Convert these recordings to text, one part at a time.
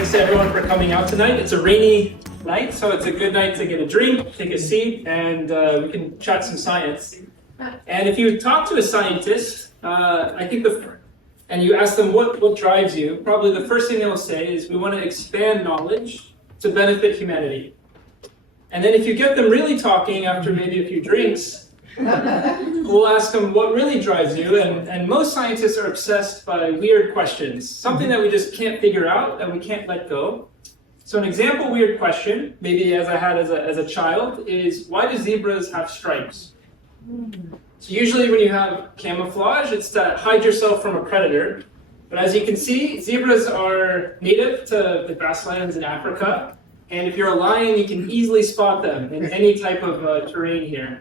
thanks to everyone for coming out tonight. It's a rainy night, so it's a good night to get a drink, take a seat, and we can chat some science. And if you talk to a scientist, I think and you ask them what drives you, probably the first thing they will say is we want to expand knowledge to benefit humanity. And then if you get them really talking after maybe a few drinks, we'll ask them what really drives you, and most scientists are obsessed by weird questions, something that we just can't figure out, that we can't let go. So an example weird question, maybe as I had as a child, is why do zebras have stripes? So usually when you have camouflage, it's to hide yourself from a predator. But as you can see, zebras are native to the grasslands in Africa. And if you're a lion, you can easily spot them in any type of terrain here.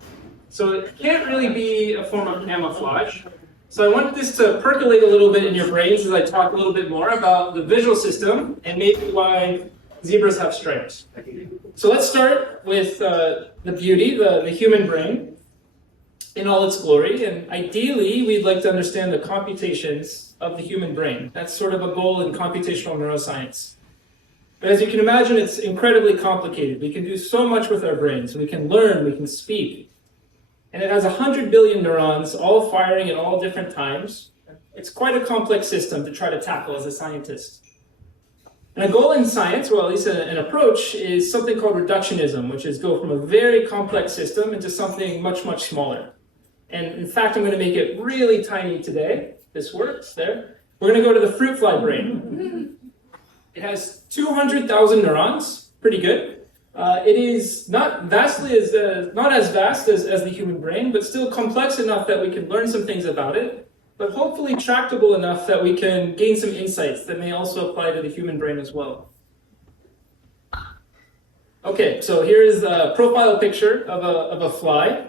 So it can't really be a form of camouflage. So I want this to percolate a little bit in your brains as I talk a little bit more about the visual system and maybe why zebras have stripes. So let's start with the beauty, the human brain in all its glory. And ideally, we'd like to understand the computations of the human brain. That's sort of a goal in computational neuroscience. But as you can imagine, it's incredibly complicated. We can do so much with our brains. We can learn, we can speak. And it has 100 billion neurons, all firing at all different times. It's quite a complex system to try to tackle as a scientist. And a goal in science, or at least an approach, is something called reductionism, which is go from a very complex system into something much, much smaller. And in fact, I'm going to make it really tiny today. This works there. We're going to go to the fruit fly brain. It has 200,000 neurons, pretty good. It is not as vast as the human brain, but still complex enough that we can learn some things about it, but hopefully tractable enough that we can gain some insights that may also apply to the human brain as well. Okay, so here is a profile picture of a fly.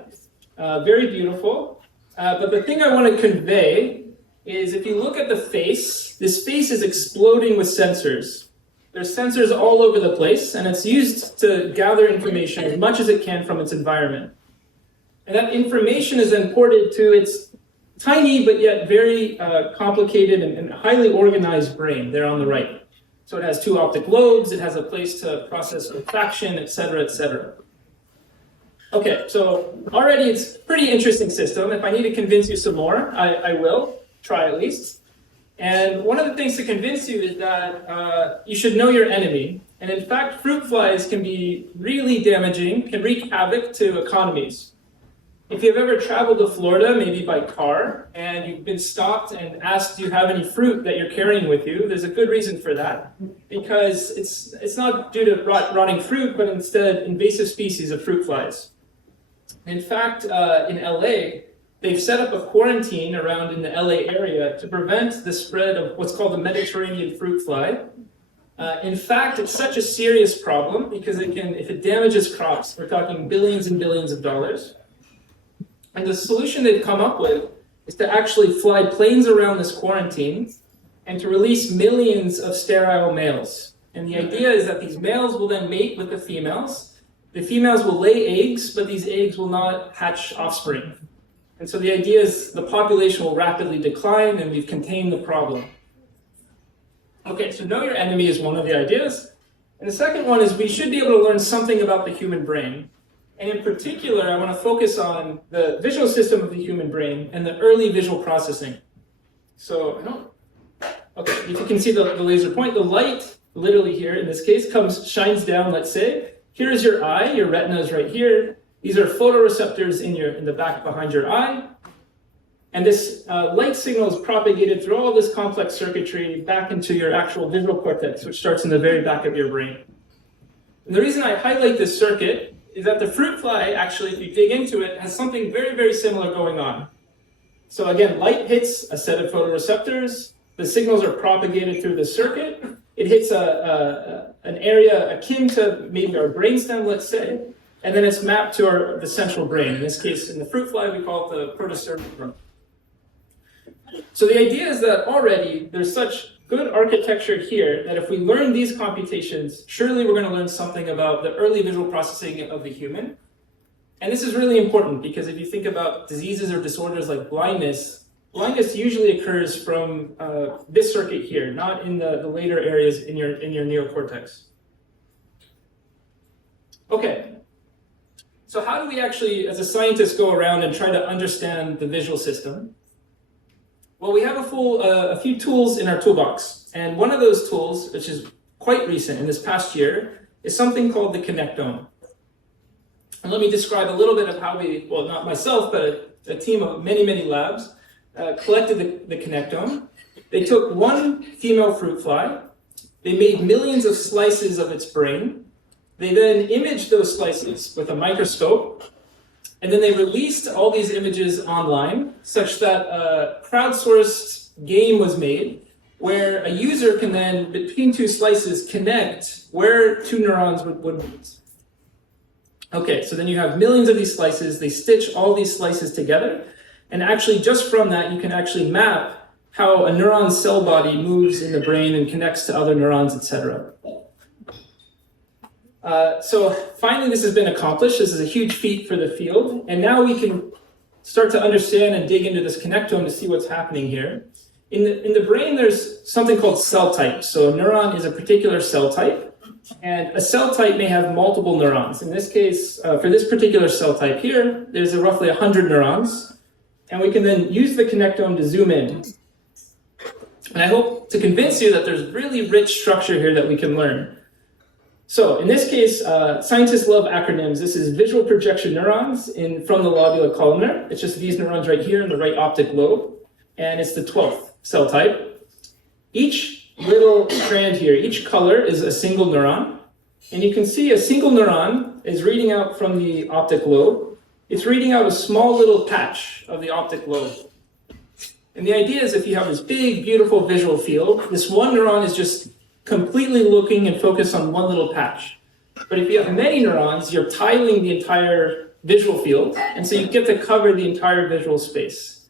Very beautiful. But the thing I want to convey is if you look at the face, this face is exploding with sensors. There's sensors all over the place, and it's used to gather information as much as it can from its environment. And that information is then ported to its tiny but yet very complicated and highly organized brain there on the right. So it has two optic lobes, it has a place to process olfaction, et cetera, et cetera. Okay, so already it's a pretty interesting system. If I need to convince you some more, I will, try at least. And one of the things to convince you is that you should know your enemy. And in fact, fruit flies can be really damaging, can wreak havoc to economies. If you've ever traveled to Florida, maybe by car, and you've been stopped and asked, do you have any fruit that you're carrying with you? There's a good reason for that. Because it's not due to rotting fruit, but instead invasive species of fruit flies. In fact, in LA, they've set up a quarantine around in the LA area to prevent the spread of what's called the Mediterranean fruit fly. In fact, it's such a serious problem because if it damages crops, we're talking billions and billions of dollars. And the solution they've come up with is to actually fly planes around this quarantine and to release millions of sterile males. And the idea is that these males will then mate with the females. The females will lay eggs, but these eggs will not hatch offspring. And so the idea is the population will rapidly decline and we've contained the problem. Okay, so know your enemy is one of the ideas. And the second one is we should be able to learn something about the human brain. And in particular, I want to focus on the visual system of the human brain and the early visual processing. So, okay, if you can see the laser point, the light, literally here in this case, shines down, let's say. Here is your eye, your retina is right here. These are photoreceptors in the back behind your eye. And this light signal is propagated through all this complex circuitry back into your actual visual cortex, which starts in the very back of your brain. And the reason I highlight this circuit is that the fruit fly, actually, if you dig into it, has something very, very similar going on. So again, light hits a set of photoreceptors. The signals are propagated through the circuit. It hits an area akin to maybe our brainstem, let's say. And then it's mapped to the central brain. In this case, in the fruit fly, we call it the protocerebrum. So the idea is that already there's such good architecture here that if we learn these computations, surely we're going to learn something about the early visual processing of the human. And this is really important because if you think about diseases or disorders like blindness, blindness usually occurs from this circuit here, not in the later areas in your neocortex. Okay, so how do we actually, as a scientist, go around and try to understand the visual system? Well, we have a few tools in our toolbox, and one of those tools, which is quite recent in this past year, is something called the connectome. And let me describe a little bit of how we, well, not myself, but a team of many, many labs collected the connectome. They took one female fruit fly, they made millions of slices of its brain, they then imaged those slices with a microscope, and then they released all these images online such that a crowdsourced game was made where a user can then, between two slices, connect where two neurons would meet. Okay, so then you have millions of these slices, they stitch all these slices together, and actually just from that you can actually map how a neuron cell body moves in the brain and connects to other neurons, etc. So finally this has been accomplished. This is a huge feat for the field, and now we can start to understand and dig into this connectome to see what's happening here. In the brain there's something called cell type. So a neuron is a particular cell type, and a cell type may have multiple neurons. In this case, for this particular cell type here, there's roughly 100 neurons, and we can then use the connectome to zoom in. And I hope to convince you that there's really rich structure here that we can learn. So in this case, scientists love acronyms. This is visual projection neurons from the lobula columnar. It's just these neurons right here in the right optic lobe, and it's the 12th cell type. Each little strand here, each color is a single neuron, and you can see a single neuron is reading out from the optic lobe. It's reading out a small little patch of the optic lobe. And the idea is if you have this big, beautiful visual field, this one neuron is just completely looking and focused on one little patch. But if you have many neurons, you're tiling the entire visual field, and so you get to cover the entire visual space.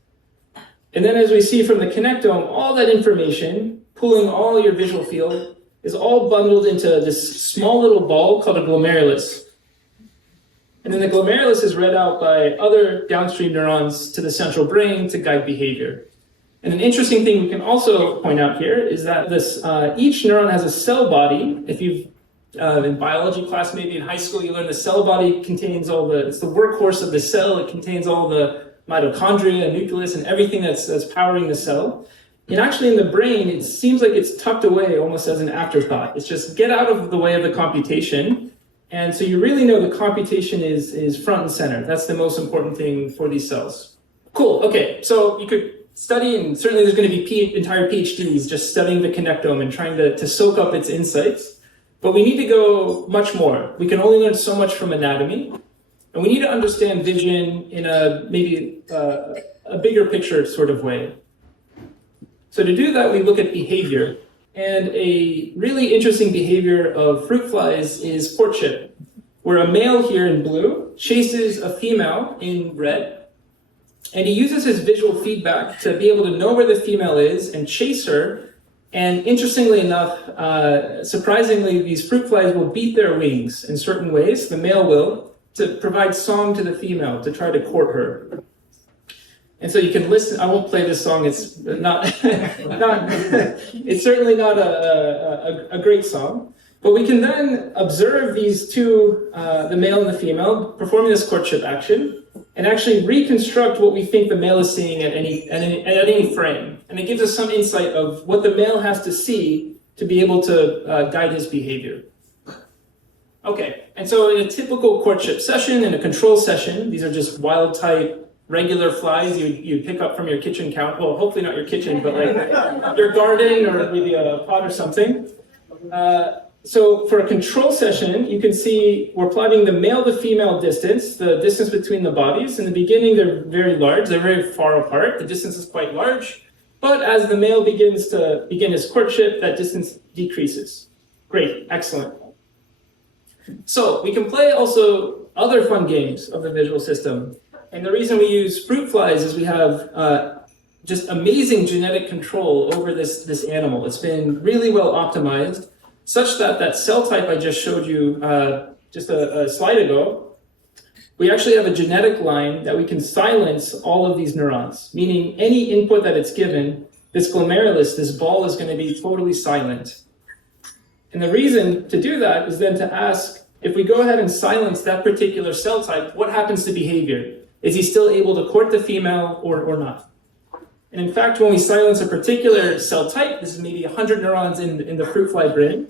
And then as we see from the connectome, all that information, pulling all your visual field, is all bundled into this small little ball called a glomerulus. And then the glomerulus is read out by other downstream neurons to the central brain to guide behavior. And an interesting thing we can also point out here is that each neuron has a cell body. If you've in biology class, maybe in high school, you learn the cell body contains it's the workhorse of the cell. It contains all the mitochondria, nucleus, and everything that's powering the cell. And actually in the brain, it seems like it's tucked away almost as an afterthought. It's just get out of the way of the computation. And so you really know the computation is front and center. That's the most important thing for these cells. Cool, okay, so you could study, and certainly there's going to be entire PhDs just studying the connectome and trying to soak up its insights. But we need to go much more. We can only learn so much from anatomy, and we need to understand vision in maybe a bigger picture sort of way. So to do that, we look at behavior. And a really interesting behavior of fruit flies is courtship, where a male here in blue chases a female in red, and he uses his visual feedback to be able to know where the female is and chase her. And interestingly enough, surprisingly, these fruit flies will beat their wings in certain ways, the male will, to provide song to the female, to try to court her. And so you can listen. I won't play this song. It's not, it's certainly not a great song. But we can then observe these two, the male and the female, performing this courtship action, and actually reconstruct what we think the male is seeing at any frame. And it gives us some insight of what the male has to see to be able to guide his behavior. Okay, and so in a typical courtship session, in a control session, these are just wild type regular flies you pick up from your kitchen counter. Well, hopefully not your kitchen, but like your garden or maybe a pot or something. So for a control session, you can see we're plotting the male to female distance, the distance between the bodies. In the beginning, they're very large. They're very far apart. The distance is quite large. But as the male begins to begin his courtship, that distance decreases. Great, excellent. So we can play also other fun games of the visual system. And the reason we use fruit flies is we have just amazing genetic control over this animal. It's been really well optimized, such that cell type I just showed you just a slide ago we actually have a genetic line that we can silence all of these neurons, meaning any input that it's given, this glomerulus, this ball, is going to be totally silent. And the reason to do that is then to ask, if we go ahead and silence that particular cell type, what happens to behavior? Is he still able to court the female or not? And in fact, when we silence a particular cell type, this is maybe 100 neurons in the fruit fly brain,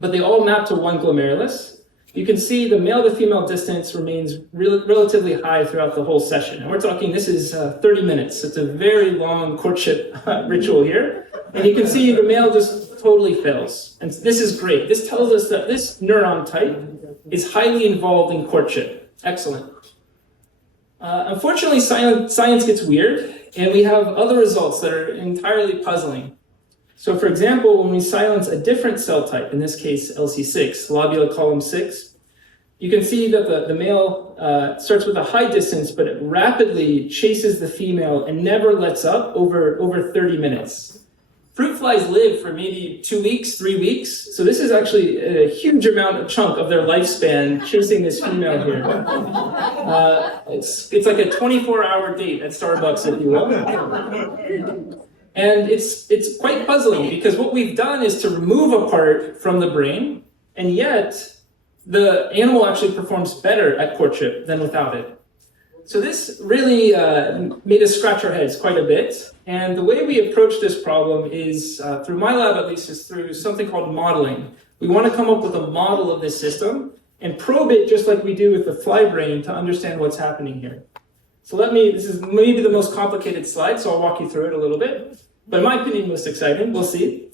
but they all map to one glomerulus, you can see the male to female distance remains relatively high throughout the whole session. And we're talking, this is 30 minutes. It's a very long courtship ritual here. And you can see the male just totally fails. And this is great. This tells us that this neuron type is highly involved in courtship. Excellent. Unfortunately, science gets weird, and we have other results that are entirely puzzling. So for example, when we silence a different cell type, in this case LC6, lobula column 6, you can see that the male starts with a high distance, but it rapidly chases the female and never lets up over 30 minutes. Fruit flies live for maybe 2 weeks, 3 weeks, so this is actually a huge chunk of their lifespan chasing this female here. It's like a 24-hour date at Starbucks, if you will. And it's quite puzzling, because what we've done is to remove a part from the brain, and yet the animal actually performs better at courtship than without it. So this really made us scratch our heads quite a bit. And the way we approach this problem is, through my lab at least, is through something called modeling. We want to come up with a model of this system and probe it just like we do with the fly brain to understand what's happening here. So this is maybe the most complicated slide, so I'll walk you through it a little bit. But in my opinion, most exciting, we'll see.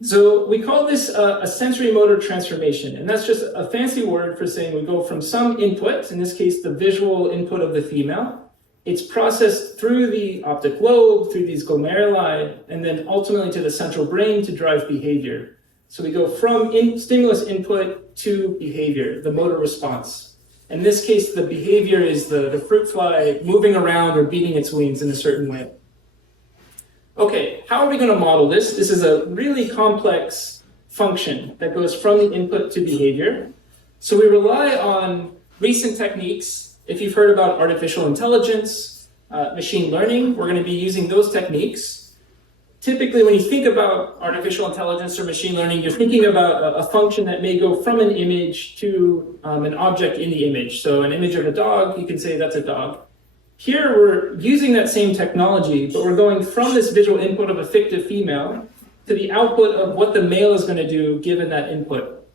So we call this a sensory motor transformation, and that's just a fancy word for saying we go from some input, in this case the visual input of the female, it's processed through the optic lobe, through these glomeruli, and then ultimately to the central brain to drive behavior. So we go from stimulus input to behavior, the motor response. In this case, the behavior is the fruit fly moving around or beating its wings in a certain way. Okay, how are we going to model this? This is a really complex function that goes from the input to behavior. So we rely on recent techniques. If you've heard about artificial intelligence, machine learning, we're going to be using those techniques. Typically, when you think about artificial intelligence or machine learning, you're thinking about a function that may go from an image to an object in the image. So an image of a dog, you can say that's a dog. Here we're using that same technology, but we're going from this visual input of a fictive female to the output of what the male is going to do given that input.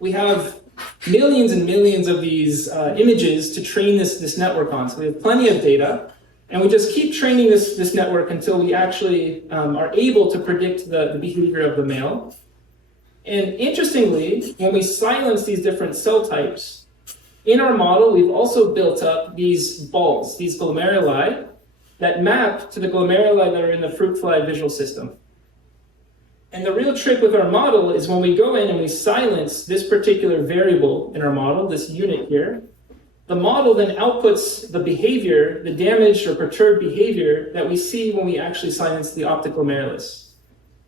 We have millions and millions of these images to train this network on. So we have plenty of data, and we just keep training this network until we actually are able to predict the behavior of the male. And interestingly, when we silence these different cell types, in our model, we've also built up these balls, these glomeruli, that map to the glomeruli that are in the fruit fly visual system. And the real trick with our model is when we go in and we silence this particular variable in our model, this unit here, the model then outputs the behavior, the damaged or perturbed behavior that we see when we actually silence the optic glomerulus.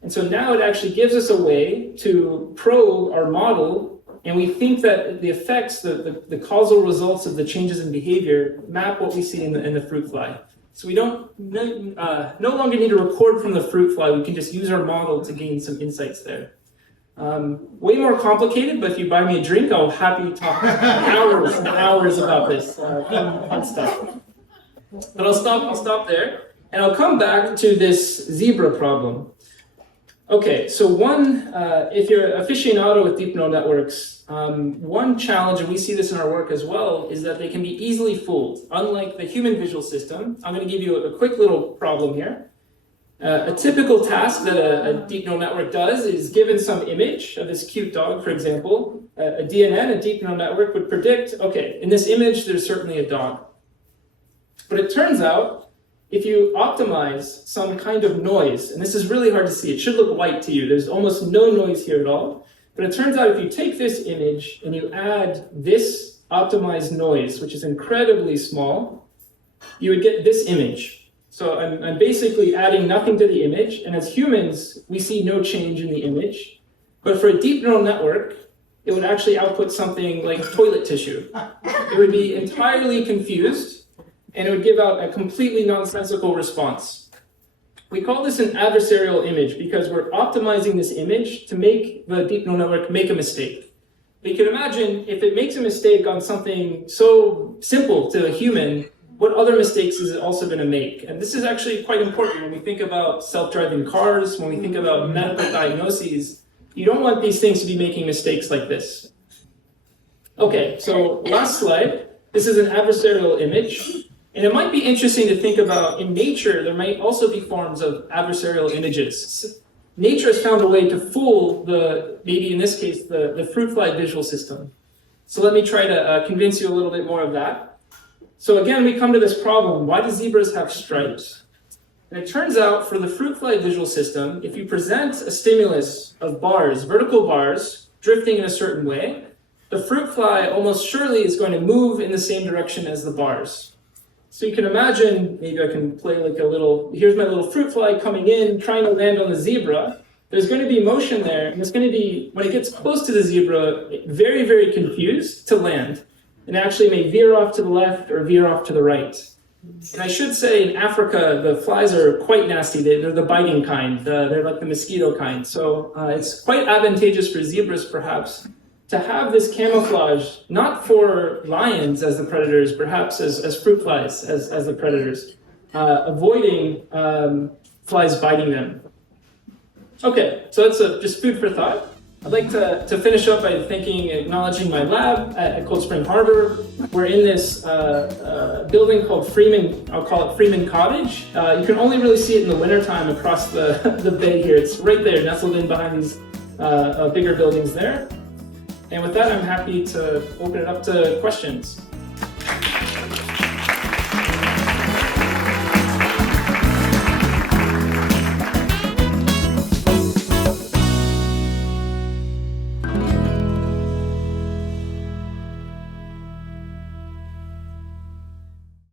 And so now it actually gives us a way to probe our model. And we think that the effects, the causal results of the changes in behavior map what we see in the fruit fly. So we don't no longer need to record from the fruit fly. We can just use our model to gain some insights there. Way more complicated, but if you buy me a drink, I'll happily talk hours and hours about this fun stuff. But I'll stop there, and I'll come back to this zebra problem. Okay, so if you're an aficionado with deep neural networks, one challenge, and we see this in our work as well, is that they can be easily fooled. Unlike the human visual system, I'm going to give you a quick little problem here. A typical task that a deep neural network does is, given some image of this cute dog, for example, a DNN, a deep neural network, would predict, okay, in this image, there's certainly a dog. But it turns out, if you optimize some kind of noise, and this is really hard to see, it should look white to you, there's almost no noise here at all, but it turns out if you take this image and you add this optimized noise, which is incredibly small, you would get this image. So I'm basically adding nothing to the image, and as humans, we see no change in the image. But for a deep neural network, it would actually output something like toilet tissue. It would be entirely confused, and it would give out a completely nonsensical response. We call this an adversarial image because we're optimizing this image to make the deep neural network make a mistake. But you can imagine if it makes a mistake on something so simple to a human, what other mistakes is it also going to make? And this is actually quite important when we think about self-driving cars, when we think about medical diagnoses. You don't want these things to be making mistakes like this. Okay, so last slide. This is an adversarial image. And it might be interesting to think about, in nature, there might also be forms of adversarial images. Nature has found a way to fool maybe in this case, the fruit fly visual system. So let me try to convince you a little bit more of that. So again, we come to this problem, why do zebras have stripes? And it turns out for the fruit fly visual system, if you present a stimulus of bars, vertical bars, drifting in a certain way, the fruit fly almost surely is going to move in the same direction as the bars. So you can imagine, maybe I can play like here's my little fruit fly coming in, trying to land on the zebra. There's going to be motion there, and it's going to be, when it gets close to the zebra, very, very confused to land. And actually may veer off to the left or veer off to the right. And I should say in Africa, the flies are quite nasty. They're the biting kind. They're like the mosquito kind. So it's quite advantageous for zebras, perhaps, to have this camouflage, not for lions as the predators, perhaps as fruit flies as the predators, avoiding flies biting them. Okay, so that's just food for thought. I'd like to finish up by acknowledging my lab at Cold Spring Harbor. We're in this building called Freeman, I'll call it Freeman Cottage. You can only really see it in the wintertime across the bay here. It's right there, nestled in behind these bigger buildings there. And with that, I'm happy to open it up to questions.